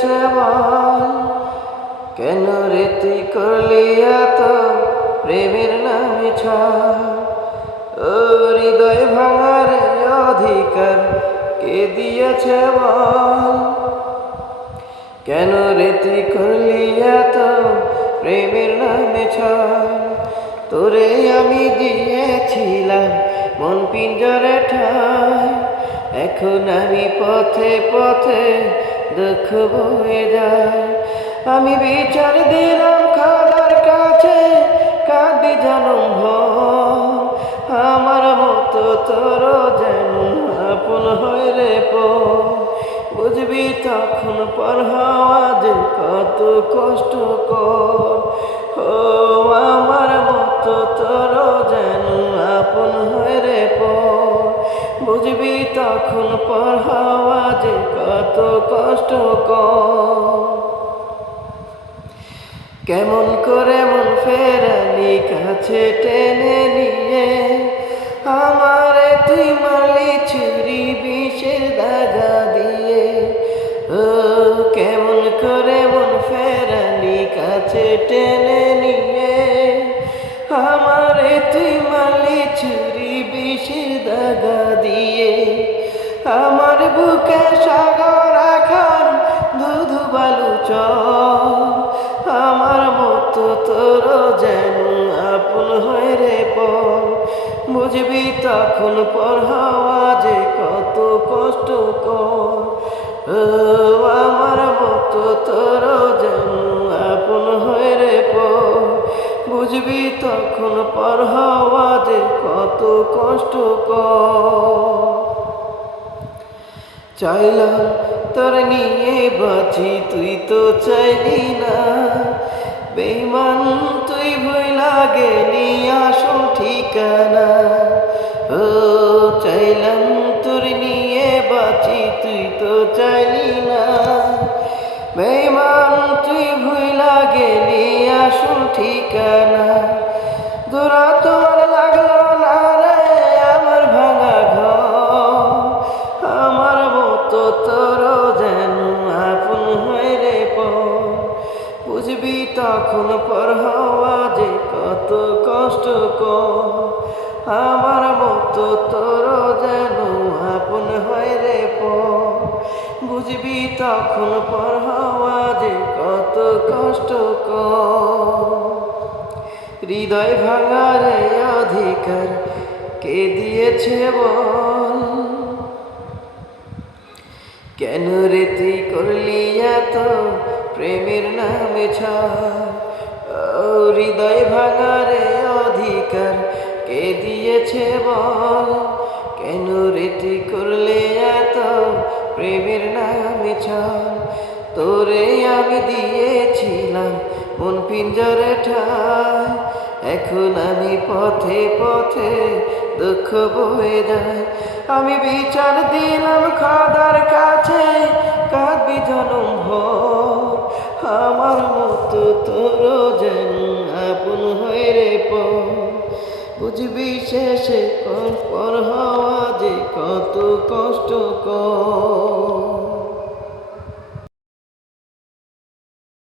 দিয়েছে বল, কেন রে তুই করলি এত প্রেমের নামে ছাড়? ও হৃদয় ভাঙার অধিকার কে দিয়েছে বল, কেন রে তুই করলি এত প্রেমের নামে ছাড়? তোরে আমি দিয়েছিলাম মন পিঞ্জরে ঠাই, এখন আমি পথে পথে দুঃখ বয়ে যায়। আমি বিচার দিলাম খোদার কাছে, কাঁদি জানুম ভোর, আমার মতো তোর যেন আপন হয় রে পর। বুঝবি তখন পর হওয়া যে কত কষ্টকর, ও আমার মতো তোর যেন আপন হয় রে পর। বুঝবি তখন পর হওয়া যে কত কষ্টকর। কেমন করে মন ফেরালি কাছে টেনে নিয়ে, আমারে তুই মারলি ছুরি বিষের দাগা দিয়ে। ও কেমন করে মন ফেরালি কাছে টেনে নিয়ে, আমারে তুই মারলি ছুরি বিষের দাগা দিয়ে। আমার বুকে সাগর এখন ধুধু বালু চর, আমার মতো তোর যেন আপন হয় রে পর। বুঝবি তখন পর হওয়া যে কত কষ্টকর, ও আমার মতো তোর যেন আপন হয় রে পর। বুঝবি তখন পর হওয়া যে কত কষ্টকর। চাইলাম তোর নিয়ে বাঁচি, তুই তো চাইলি না। বেঈমান তুই ভুইলা গেলি আসল ঠিকানা। ও চাইলাম তোর নিয়ে বাঁচি, তুই তো চাইলি না। বেঈমান তুই ভুইলা গেলি আসল ঠিকানা। দূরা তোর লাগলো না রে আমার ভাঙা ঘর, আমার মতো তোর যেন আপন হয় রে পর। বুঝবি তখন পর হওয়া যে কত কষ্টকর, আমার মতো তোর যেন আপন হয় রে পর। বুঝবি তখন পর হওয়া যে কত কষ্টকর। হৃদয় ভাঙার অধিকার কে দিয়েছে বল, কেন রে তুই করলি এত প্রেমের নামে ছাড়? ও হৃদয় ভাঙার অধিকার কে দিয়েছে বল, কেন রে তুই করলে এত প্রেমের নামে ছাড়? তোরে আমি দিয়েছিলাম মন পিঞ্জরে ঠাই, এখন আমি পথে পথে দুঃখ বয়ে যায়। আমি বিচার দিলাম খোদার কাছে, কাঁদবি জনম ভোর, আমার মতো তোর যেন আপন হয় রে পর। বুঝবি শেষে পর হওয়া যে কত কষ্টকর।